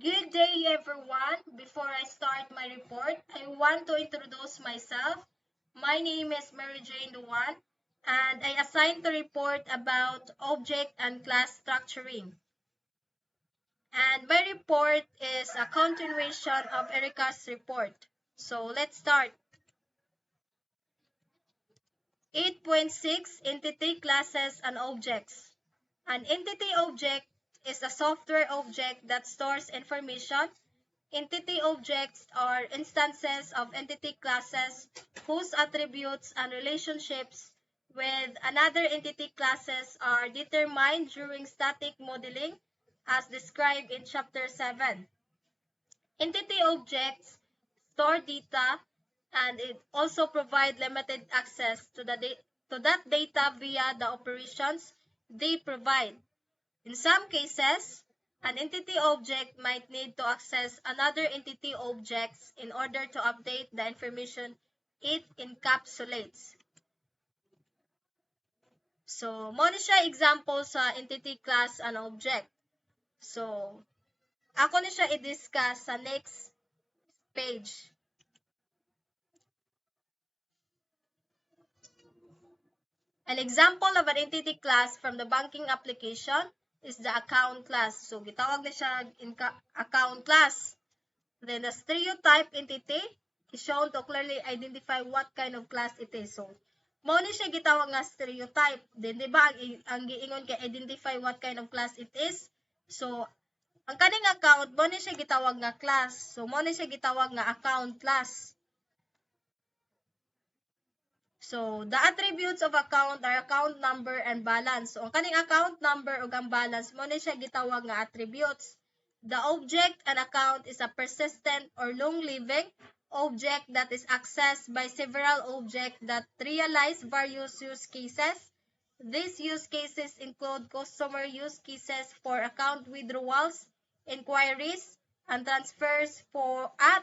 Good day, everyone. Before I start my report, I want to introduce myself. My name is Mary Jane Duan, and I assigned to report about object and class structuring. And my report is a continuation of Erica's report. So let's start. 8.6 Entity Classes and Objects. An entity object is a software object that stores information. Entity objects are instances of entity classes whose attributes and relationships with another entity classes are determined during static modeling as described in Chapter 7. Entity objects store data and it also provide limited access to that data via the operations they provide. In some cases, an entity object might need to access another entity objects in order to update the information it encapsulates. So, mo ni siya example sa entity class and object. So, ako ni siya i-discuss sa next page. An example of an entity class from the banking application is the account class. So, gitawag na siya account class. Then, the stereotype entity is shown to clearly identify what kind of class it is. So, mao ni siya gitawag nga stereotype. Then, di ba, ang giingon kay identify what kind of class it is. So, ang kaning account, mao ni siya gitawag nga class. So, mao ni siya gitawag nga account class. So, the attributes of account are account number and balance. So, ang kaning account number ug ang balance mo ni siya gitawag nga attributes. The object and account is a persistent or long-living object that is accessed by several objects that realize various use cases. These use cases include customer use cases for account withdrawals, inquiries, and transfers at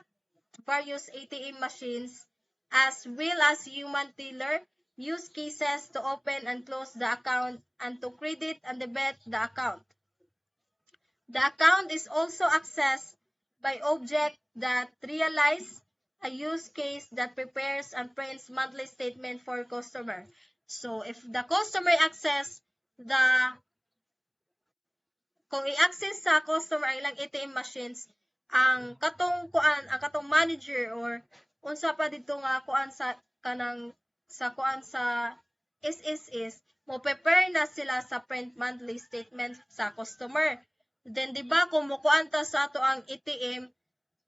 various ATM machines, as well as human teller use cases to open and close the account and to credit and debit the account. The account is also accessed by objects that realize a use case that prepares and prints monthly statement for customer. So, if the customer kung i-access sa customer ang ilang ATM machines, ang katong manager or unsa pa dito nga kuan sa SSS mo prepare na sila sa print monthly statement sa customer. Then di ba kung mukuan ta sa ato ang ATM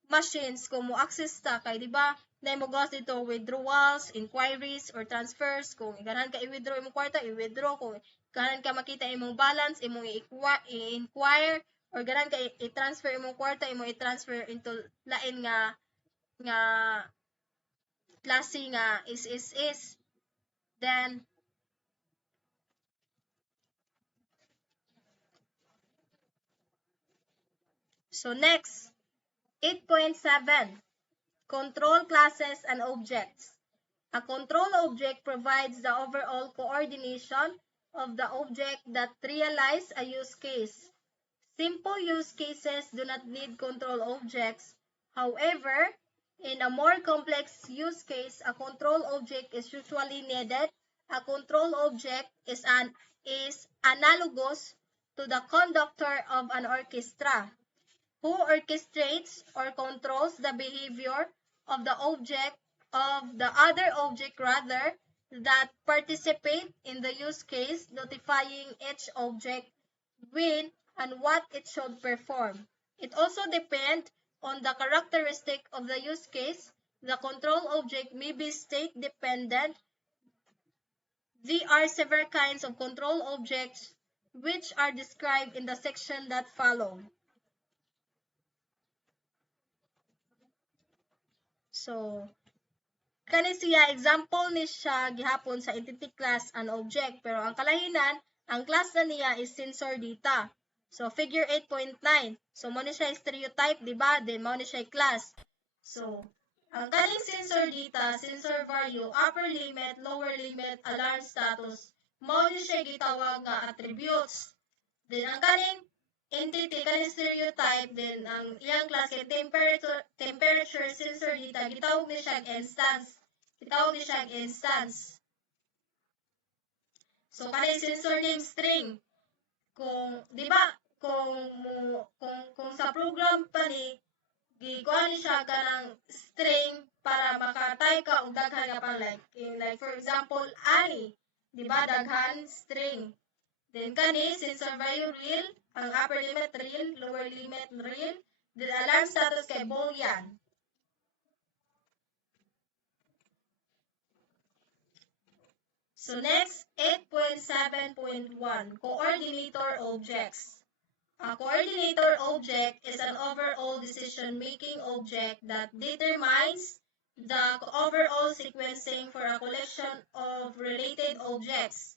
machines kung mo access ta kay di ba na mo gawas dito withdrawals, inquiries or transfers. Kung ganahan ka i-withdraw imong kwarta, i-withdraw. Kung ganahan ka makita imong balance, imong i-inquire or ganahan ka i-transfer imong kwarta, imong i-transfer into lain nga klase nga is. Then so next, 8.7 Control classes and objects. A control object provides the overall coordination of the object that realize a use case. Simple use cases do not need control objects. However, in a more complex use case, a control object is usually needed. A control object is analogous to the conductor of an orchestra, who orchestrates or controls the behavior of the other object rather that participate in the use case, notifying each object when and what it should perform. It also depends on the characteristic of the use case. The control object may be state dependent. There are several kinds of control objects which are described in the section that follow. So, kani siya example ni siya gihapon sa entity class and object, pero ang kalahinan ang class na niya is sensor data. So figure 8.9. So mo ni siya stereotype, di ba? Then mo ni siya class. So ang kaning sensor data, sensor value, upper limit, lower limit, alarm status, mo ni siya gitawag nga attributes. Then ang kaning entity kaning stereotype din ang iyang class kay temperature sensor dita gitawag ni siya instance. So kaning sensor name string kung di ba kung sa program pa ni gikuha ni siya kanang string para makatay ka og daghan nga pang like for example ani di ba daghan string. Then kani sensor value real, ang upper limit real, lower limit real, then alarm status kay boolean. So next, 8.7.1, coordinator objects. A coordinator object is an overall decision-making object that determines the overall sequencing for a collection of related objects.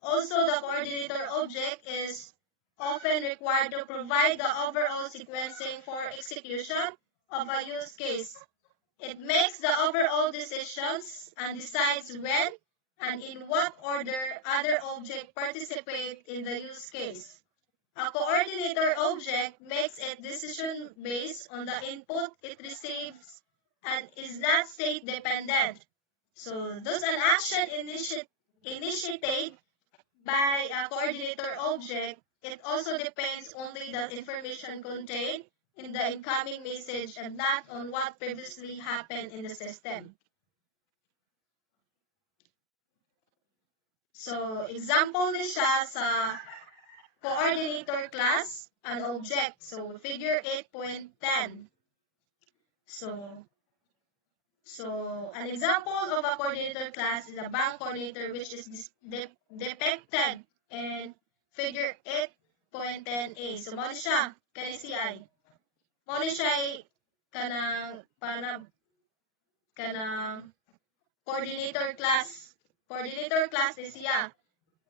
Also, the coordinator object is often required to provide the overall sequencing for execution of a use case. It makes the overall decisions and decides when and in what order other objects participate in the use case. A coordinator object makes a decision based on the input it receives and is not state dependent. So, thus an action initiated by a coordinator object, it also depends only the information contained in the incoming message and not on what previously happened in the system. So, example ni siya sa coordinator class an object. So, figure 8.10. So, an example of a coordinator class is a bank coordinator which is depicted in figure 8.10a. So, mo siya, kani CI. Mo siya kanang coordinator class. Coordinator class is siya.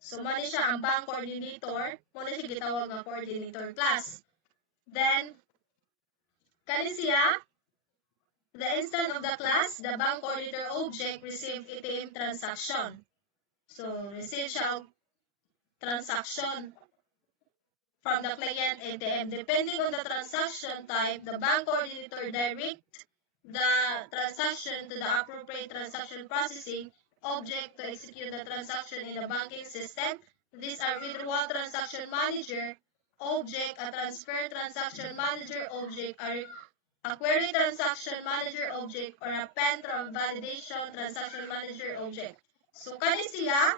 So, mo siya ang bank coordinator. Mo siya gitawag nga coordinator class. Then, kani siya, the instant of the class, the bank coordinator object receive ATM transaction. So, receive siya transaction from the client ATM. Depending on the transaction type, the bank coordinator direct the transaction to the appropriate transaction processing object to execute the transaction in the banking system. These are withdrawal transaction manager object, a transfer transaction manager object, a query transaction manager object, or a pen validation transaction manager object. So, kani siya,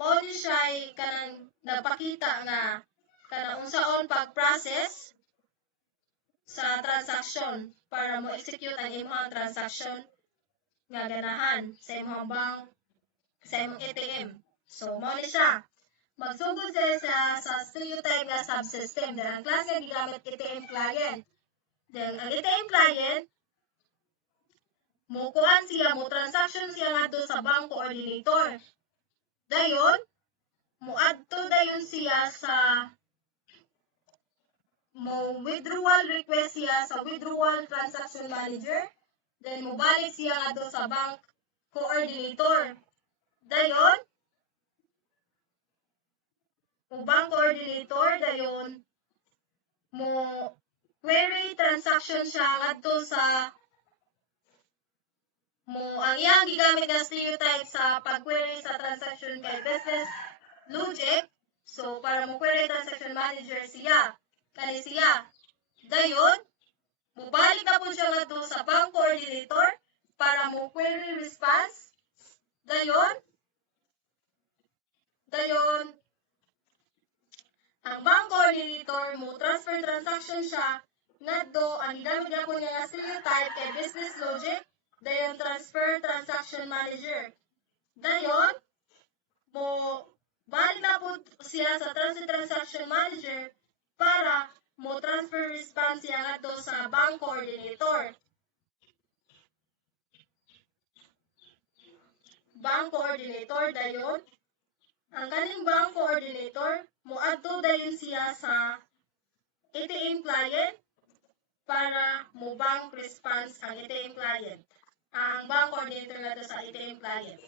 mao ni siya kanang nagpakita nga kanang unsaon pag-process sa transaction para mo execute ang imong transaction nga ganahan sa imong bank, sa imong ATM. So, mao ni siya. Magsugod sila sa stereotype nga subsystem. Then, ang class nga gigamit ATM client. Then, ang ATM client, mukuan siya, mo transaction siya nga doon sa bank coordinator. Dayon, muadto dayon siya sa mo withdrawal request siya sa withdrawal transaction manager. Then, mubalik siya nga doon sa bank coordinator. Dayon, mo bank coordinator, dayon, mo query transaction siya ngadto sa ang iyang gigamit nga stereotype sa pag-query sa transaction kay business logic. So, para mo query transaction manager siya, kani siya. Dayon, mubalik na po siya ngadto sa bank coordinator para mo query response. Dayon, ang bank coordinator mo transfer transaction siya ngadto ang gigamit na po niya nga stereotype kay business logic. Dayon, transfer transaction manager. Dayon, mo balik na po siya sa transfer transaction manager para mo transfer response siya ngadto sa bank coordinator. Bank coordinator dayon, ang kaning bank coordinator moadto dayon siya sa ATM client para mo bank response ang ATM client. Ang bank coordinator ngadto sa ATM client.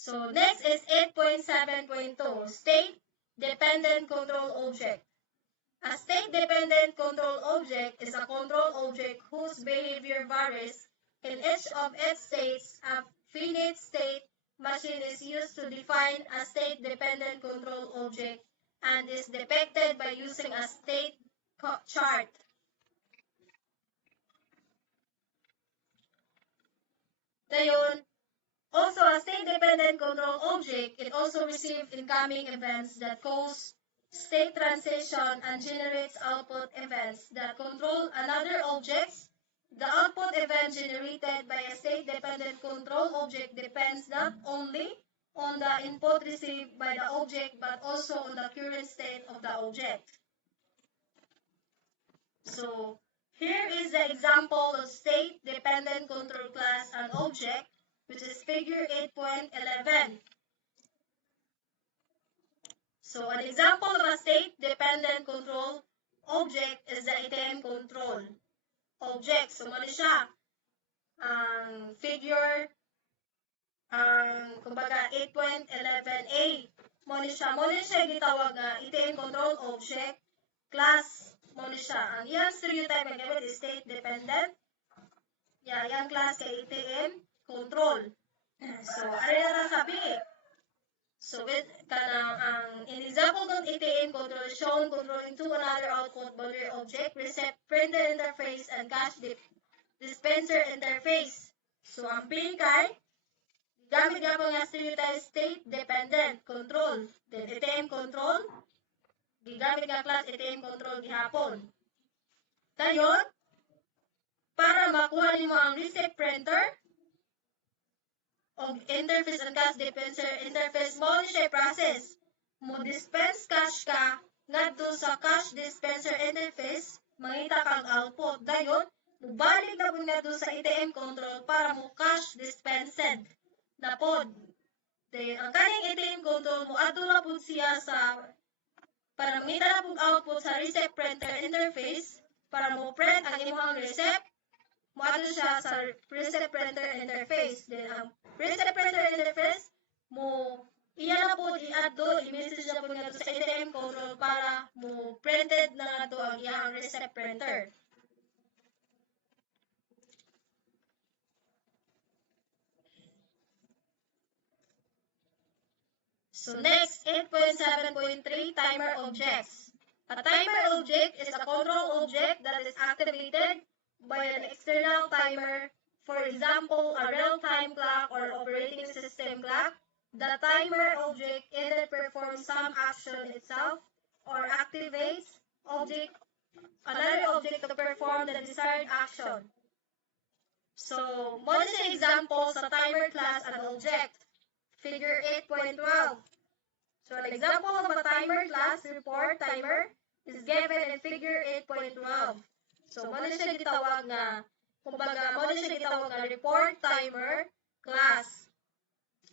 So next is 8.7.2, State-Dependent Control Object. A state-dependent control object is a control object whose behavior varies in each of its states. A finite state machine is used to define a state-dependent control object and is depicted by using a state chart. Ngayon, also a state-dependent control object, it also receives incoming events that cause state transition and generates output events that control another object. The output event generated by a state-dependent control object depends not only on the input received by the object but also on the current state of the object. So, here is the example of state-dependent control class and object, which is figure 8.11. So, an example of a state-dependent control object is the ATM control object. So, mali siya. Ang figure, kumbaga, 8.11a. Mali siya gitawag nga ATM control object class. Mali siya. Ang iyang stereotype nga gamit is state-dependent. Yang class kay ATM control. So, ano na sabi? So, in example ng ATM control is shown controlling two another output boundary object, receipt printer interface, and cash dispenser interface. So, ang pingkay, gamit nga po nga stereotype state-dependent control. Then, ATM control, gigamit nga class ATM control gihapon. Dayon, para makuha nimo ang receipt printer, o interface and cash dispenser interface mo siya process. Mo dispense cash ka ngadto sa cash dispenser interface, mangita kang output. Dayon, mubalik na po ngadto sa ATM control para mo cash dispensed na pod. Dayon, ang kaning ATM control mo adto na po siya sa para mangita na po output sa receipt printer interface para mo print ang imong receipt. Moadto siya sa receipt printer interface. Then, ang receipt printer interface, iya na po i-addo, i-message na po nga sa ATM control para mo printed na nga ang iyang receipt printer. So, next, 8.7.3, timer objects. A timer object is a control object that is activated by an external timer, for example, a real-time clock or operating system clock. The timer object either performs some action itself or activates another object to perform the desired action. So, mo siya example sa timer class and object. Figure 8.12. So, an example of a timer class report timer is given in figure 8.12. So, mo siya gitawag nga, kumbaga, mo siya gitawag nga report timer class.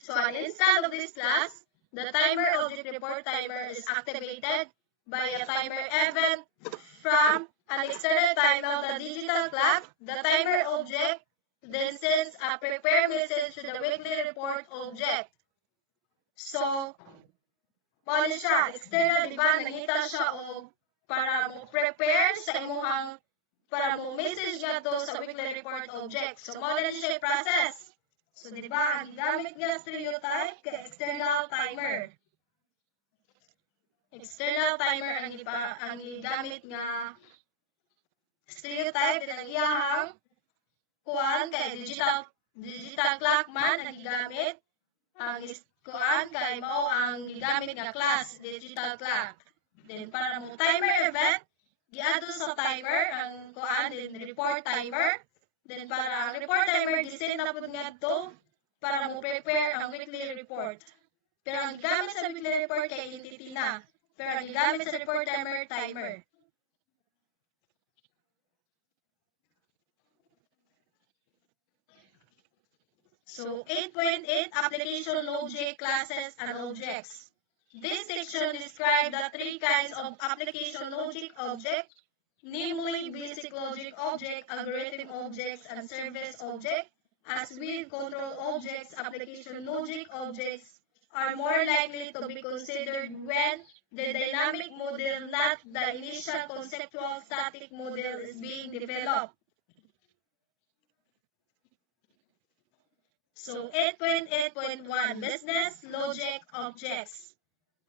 So, an instance of this class, the timer object report timer is activated by a timer event from an external time of the digital clock. The timer object then sends a prepare message to the weekly report object. So, mo siya, external, diba, nangita siya o para mo prepare sa imuhang para mo message nga to sa weekly report object. So, mo na siya i-process. So, di ba, ang gamit nga stereotype kay external timer. External timer ang gamit nga stereotype din ang iyahang kuan kay digital clock man ang gigamit. Ang kuan kay mao ang gigamit nga class digital clock. Then para mo timer event, giadto sa timer ang kuan din report timer. Then para ang report timer giset na pud ngadto para mo prepare ang weekly report. Pero ang gigamit sa weekly report kay entity na. Pero ang gigamit sa report timer. So 8.8 application logic classes and objects. This section describes the three kinds of application logic object, namely basic logic object, algorithm objects, and service object. As with control objects, application logic objects are more likely to be considered when the dynamic model, not the initial conceptual static model, is being developed. So 8.8.1 Business Logic Objects.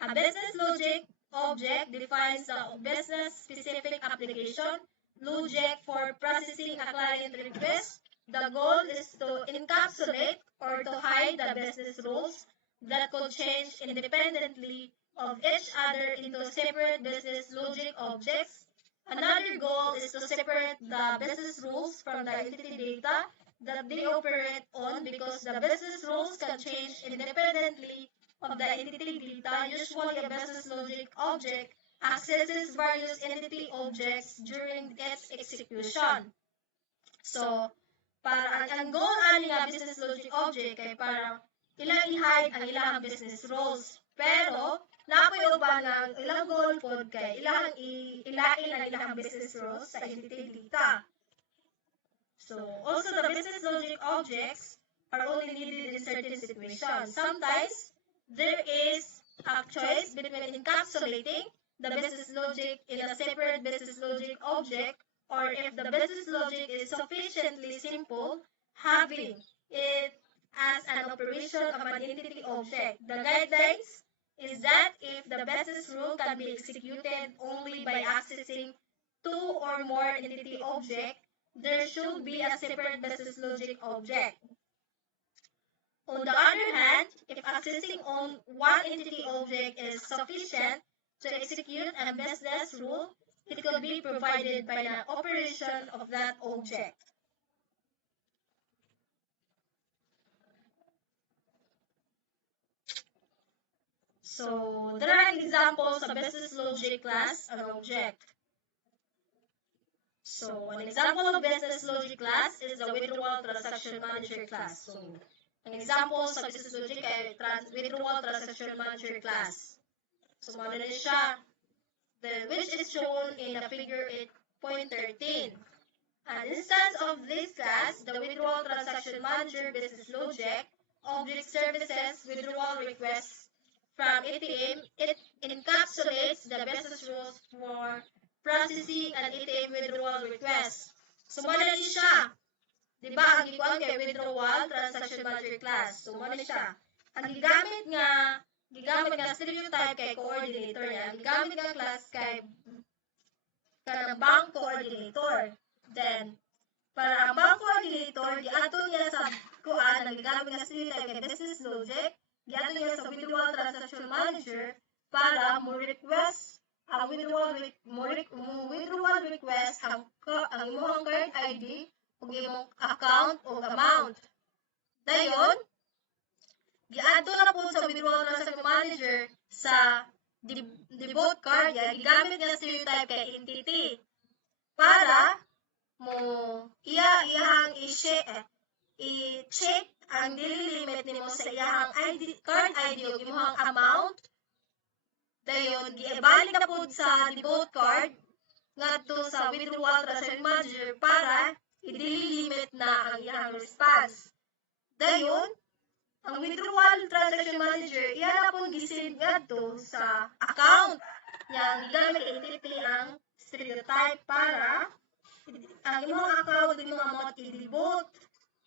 A business logic object defines the business-specific application logic for processing a client request. The goal is to encapsulate or to hide the business rules that could change independently of each other into separate business logic objects. Another goal is to separate the business rules from the entity data that they operate on, because the business rules can change independently of the entity data. Usually, a business logic object accesses various entity objects during its execution. So, para ang goal ani nga business logic object kay para ilang i-hide ang ilang business rules. Pero, napoy uban nga ang ilang goal pod kay ilang ilain ang ilang business rules sa entity data. So, also the business logic objects are only needed in certain situations. Sometimes, there is a choice between encapsulating the business logic in a separate business logic object, or if the business logic is sufficiently simple, having it as an operation of an entity object. The guidelines is that if the business rule can be executed only by accessing two or more entity objects, there should be a separate business logic object. On the other hand, if accessing on one entity object is sufficient to execute a business rule, it could be provided by an operation of that object. So, there are examples of business logic class and object. So, an example of business logic class is the withdrawal transaction manager class. So, an example sa business logic ay withdrawal transaction manager class. So, ano na siya, which is shown in the figure 8.13. An instance of this class, the withdrawal transaction manager business logic object services withdrawal requests from ATM. It encapsulates the business rules for processing an ATM withdrawal request. So, ano na siya? Diba, ang gikuan kay withdrawal transaction manager class. So, ano siya? Ang gigamit nga stereotype kay coordinator niya. Ang gigamit nga class kay kanang bank coordinator. Then, para ang bank coordinator, giato niya sa kuan, ang gigamit nga stereotype kay business logic, giato niya sa withdrawal transaction manager para mo request ang withdrawal request ang imong card ID ug imong account o amount. Dayon, giadto na po sa withdrawal transaction manager sa default card, gigamit nga stereotype kay entity para mo iyahang i-check ang daily limit nimo sa iyahang card ID ug imong amount. Dayon, giibalik na po sa default card ngadto sa withdrawal transaction manager para i-daily limit na ang iyang response. Dayon, ang withdrawal transaction manager, iya na pong gisend ngadto sa account niya, gigamit entity ang stereotype para ang imong account ug imong amount i-devote.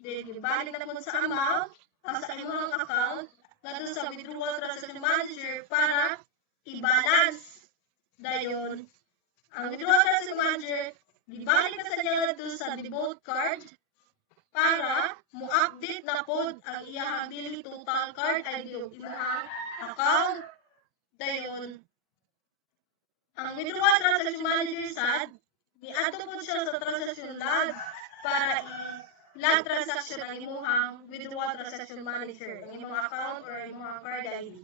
Then, ibalik na po sa amount sa imong account ngadto sa withdrawal transaction manager para i-balance. Dayon, ang withdrawal transaction manager, gibalik na sa niya dito sa default card para mo-update na pod ang iyang daily total card ID ug imong account. Dayon, ang withdrawal transaction manager sad, niadto po siya sa transaction log para i-log transaction ang imong withdrawal transaction manager, ang imong account or imong card ID.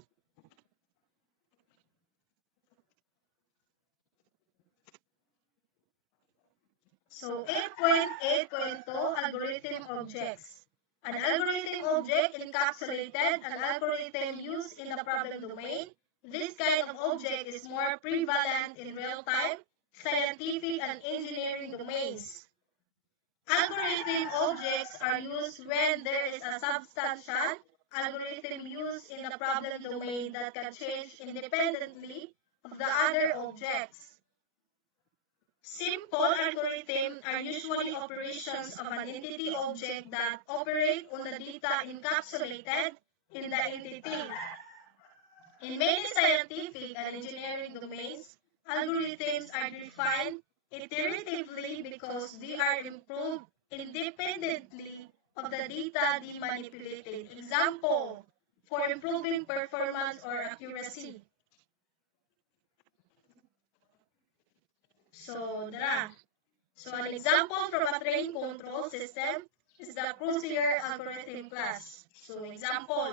So, 8.8.2 Algorithm Objects. An algorithm object encapsulated an algorithm used in the problem domain. This kind of object is more prevalent in real-time, scientific, and engineering domains. Algorithm objects are used when there is a substantial algorithm used in the problem domain that can change independently of the other objects. Simple algorithms are usually operations of an entity object that operate on the data encapsulated in the entity. In many scientific and engineering domains, algorithms are defined iteratively because they are improved independently of the data they manipulated. Example, for improving performance or accuracy. So, an example from a train control system is the Crozier algorithm class. So, example,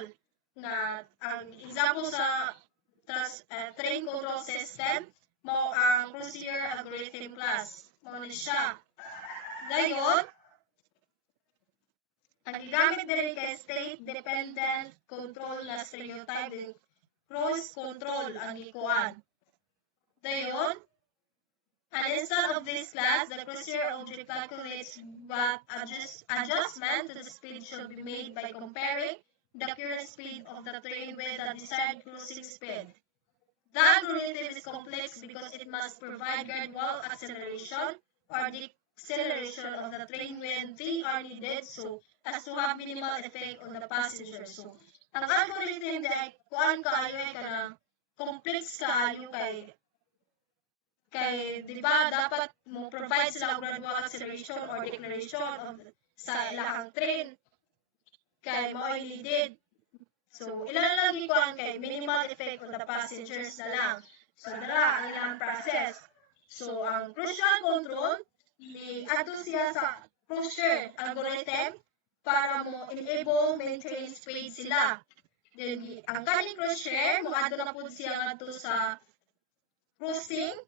ang example sa train control system mo ang Crozier algorithm class. Mo ni siya. Ngayon, ang gigamit din kay state-dependent control na stereotype din cross-control ang ikuan. Dayon, and instead of this class, the Crozier object calculates what adjustment to the speed should be made by comparing the current speed of the train with the desired cruising speed. The algorithm is complex because it must provide gradual acceleration or deceleration of the train when they are needed so as to have minimal effect on the passenger. So, ang algorithm ay kuan kaayo ay kanang complex kaayo kay di ba dapat mo provide sila og gradual acceleration or deceleration of sa ilahang train kay mao needed. So, ilan lang ikuan kay minimal effect on the passengers na lang. So, ang ilang process. So, ang crucial control, ni ato siya sa Crozier algorithm para mo enable maintain speed sila. Then, ang kaning Crozier, mo ato na po siya ato sa cruising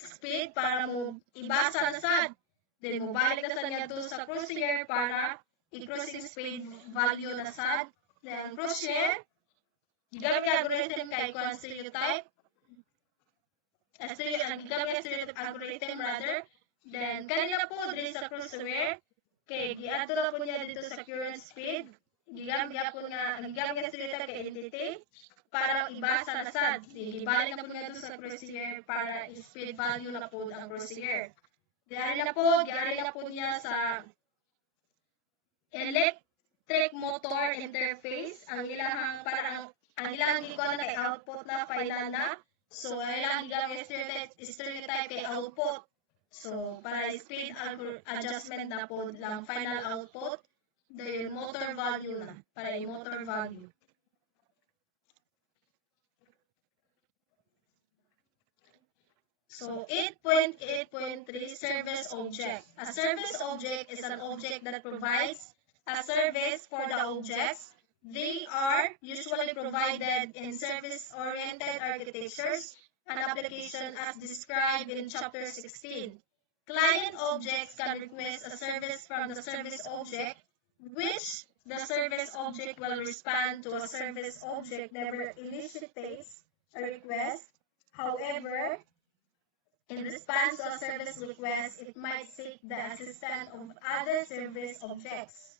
speed para mo ibasa na sad. Then, mo balik na sad niya to sa Crozier para i-cruising speed value na sad. Then, Crozier, gigamit ang algorithm kay kuan stereotype. Gigamit ang stereotype algorithm rather. Then, kanina po, dito sa Crozier, kay giato na po niya dito sa current speed. Gigamit ang stereotype kay identity para ibasa na sad. Ibalik na po niya dito sa Crozier para i-speed value na po ang Crozier. Diyan na po niya sa electric motor interface ang ilahang ikaw na kay output na file na. So, ilang gigamit stereotype kay output. So, para speed adjustment na po lang final output, the motor value na, para yung motor value. So, 8.8.3 Service Object. A service object is an object that provides a service for the objects. They are usually provided in service-oriented architectures and application as described in Chapter 16. Client objects can request a service from the service object, which the service object will respond to. A service object never initiates a request. However, in response to a service request, it might seek the assistance of other service objects.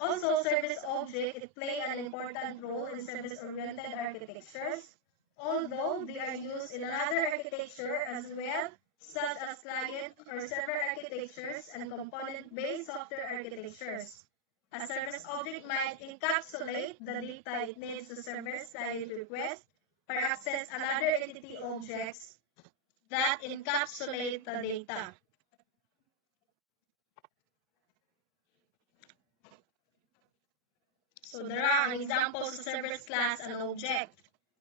Also, service objects play an important role in service-oriented architectures, although they are used in another architecture as well, such as client or server architectures and component-based software architectures. A service object might encapsulate the data it needs to service client request or access another entity objects that encapsulate the data. So, there are examples of service class and object.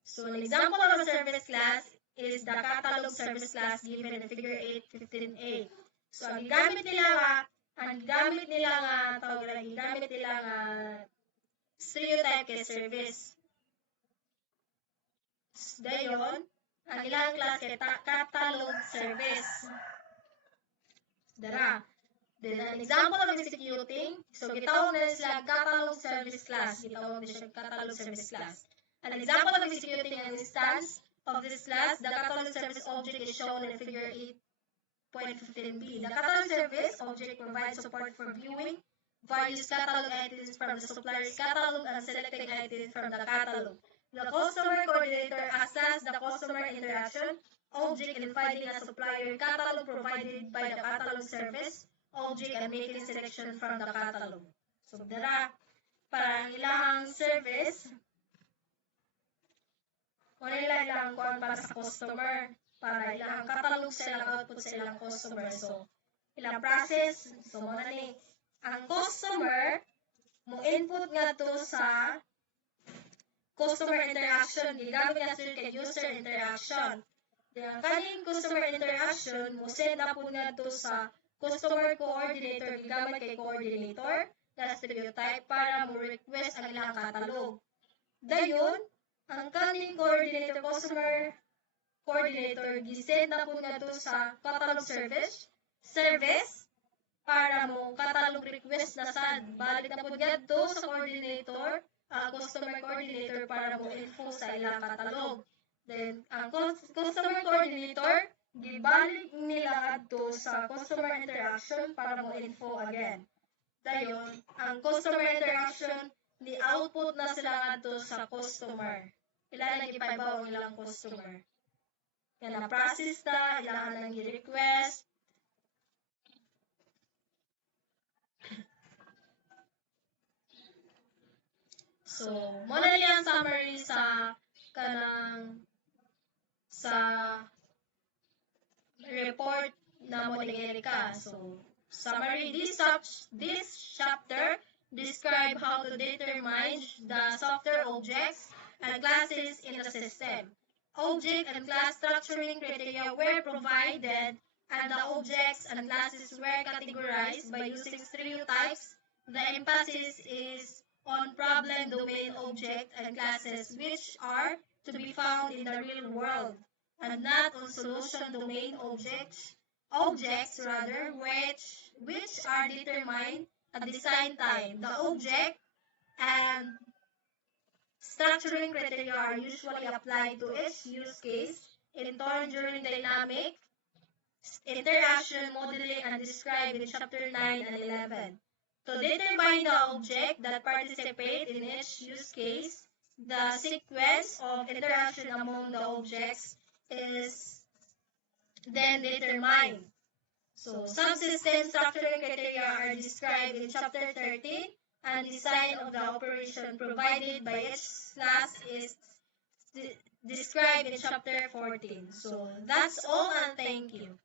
So, an example of a service class is the catalog service class given in figure 8.15a. So, ang gamit nila nga stereotype kay service. Dayon, ang ilang class kay catalog service. Then, an example of executing, so gitawag na sila catalog service class. An example of executing an instance of this class, the catalog service object is shown in figure .15b. The catalog service object provides support for viewing various catalog items from the supplier's catalog and selecting items from the catalog. The customer coordinator assesses the customer interaction object in finding a supplier catalog provided by the catalog service object and making selection from the catalog. So, dara, para ang ilahang service, wala ilang kuan para sa customer, para ilang catalog sa ilang output sa ilang customer. So, ilang process, so muna ni, ang customer, mo input nga to sa customer interaction, gigamit nga sila kay user interaction. Ang kaning customer interaction, mo send na po nga to sa customer coordinator, gigamit kay coordinator, na stereotype para mo request ang ilang catalog. Dayon, ang kaning coordinator, customer coordinator, gisend na po nga to sa catalog service para mo catalog request na sad. Balik na po nga to sa coordinator, customer coordinator para mo info sa ilang catalog. Then, ang customer coordinator, gibalik nila adto sa customer interaction para mo info again. Dayon, ang customer interaction, ni-output na sila adto sa customer. Ilan ang ipaibaw ang ilang customer. Yan na process na, ilan ang i-request. So, muna niya ang summary sa kanang sa report na mo ni Erika. So, summary, this chapter describe how to determine the software objects and classes in the system. Object and class structuring criteria were provided and the objects and classes were categorized by using stereotypes. The emphasis is on problem domain object and classes which are to be found in the real world and not on solution domain objects rather which are determined at design time. The object and structuring criteria are usually applied to each use case in turn during dynamic interaction modeling and described in chapter 9 and 11. To determine the object that participate in each use case, the sequence of interaction among the objects is then determined. So, subsystem structuring criteria are described in chapter 13 and design of the operation provided by each class is described in chapter 14. So, that's all and thank you.